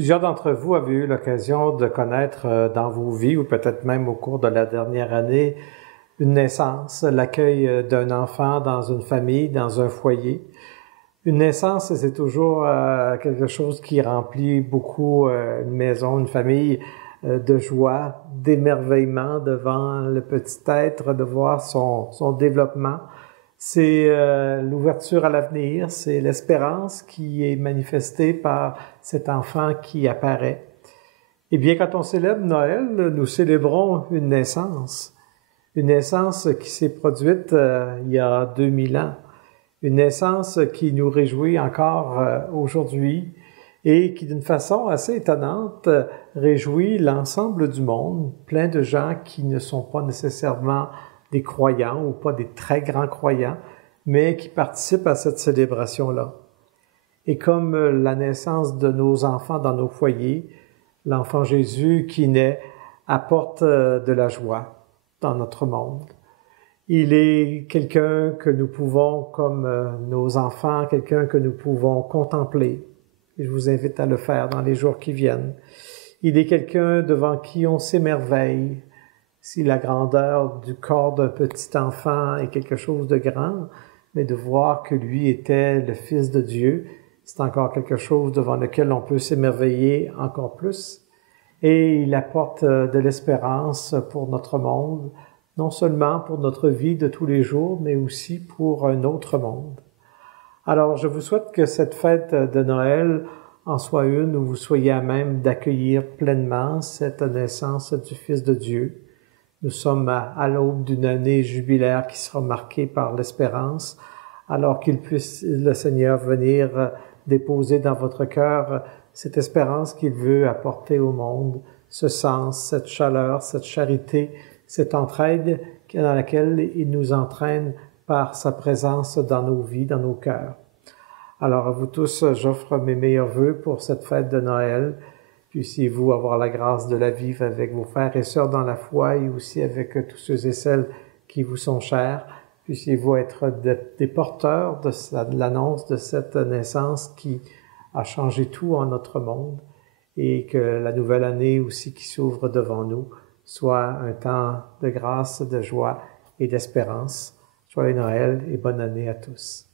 Plusieurs d'entre vous avez eu l'occasion de connaître dans vos vies, ou peut-être même au cours de la dernière année, une naissance, l'accueil d'un enfant dans une famille, dans un foyer. Une naissance, c'est toujours quelque chose qui remplit beaucoup une maison, une famille de joie, d'émerveillement devant le petit être, de voir son développement. C'est l'ouverture à l'avenir, c'est l'espérance qui est manifestée par cet enfant qui apparaît. Eh bien, quand on célèbre Noël, nous célébrons une naissance qui s'est produite il y a 2000 ans, une naissance qui nous réjouit encore aujourd'hui et qui, d'une façon assez étonnante, réjouit l'ensemble du monde, plein de gens qui ne sont pas nécessairement des croyants ou pas des très grands croyants, mais qui participent à cette célébration-là. Et comme la naissance de nos enfants dans nos foyers, l'enfant Jésus qui naît apporte de la joie dans notre monde. Il est quelqu'un que nous pouvons, comme nos enfants, quelqu'un que nous pouvons contempler. Et je vous invite à le faire dans les jours qui viennent. Il est quelqu'un devant qui on s'émerveille. Si la grandeur du corps d'un petit enfant est quelque chose de grand, mais de voir que lui était le Fils de Dieu, c'est encore quelque chose devant lequel on peut s'émerveiller encore plus. Et il apporte de l'espérance pour notre monde, non seulement pour notre vie de tous les jours, mais aussi pour un autre monde. Alors, je vous souhaite que cette fête de Noël en soit une où vous soyez à même d'accueillir pleinement cette naissance du Fils de Dieu. Nous sommes à l'aube d'une année jubilaire qui sera marquée par l'espérance, alors qu'il puisse le Seigneur venir déposer dans votre cœur cette espérance qu'il veut apporter au monde, ce sens, cette chaleur, cette charité, cette entraide dans laquelle il nous entraîne par sa présence dans nos vies, dans nos cœurs. Alors à vous tous, j'offre mes meilleurs vœux pour cette fête de Noël. Puissiez-vous avoir la grâce de la vivre avec vos frères et sœurs dans la foi et aussi avec tous ceux et celles qui vous sont chers. Puissiez-vous être des porteurs de l'annonce de cette naissance qui a changé tout en notre monde et que la nouvelle année aussi qui s'ouvre devant nous soit un temps de grâce, de joie et d'espérance. Joyeux Noël et bonne année à tous.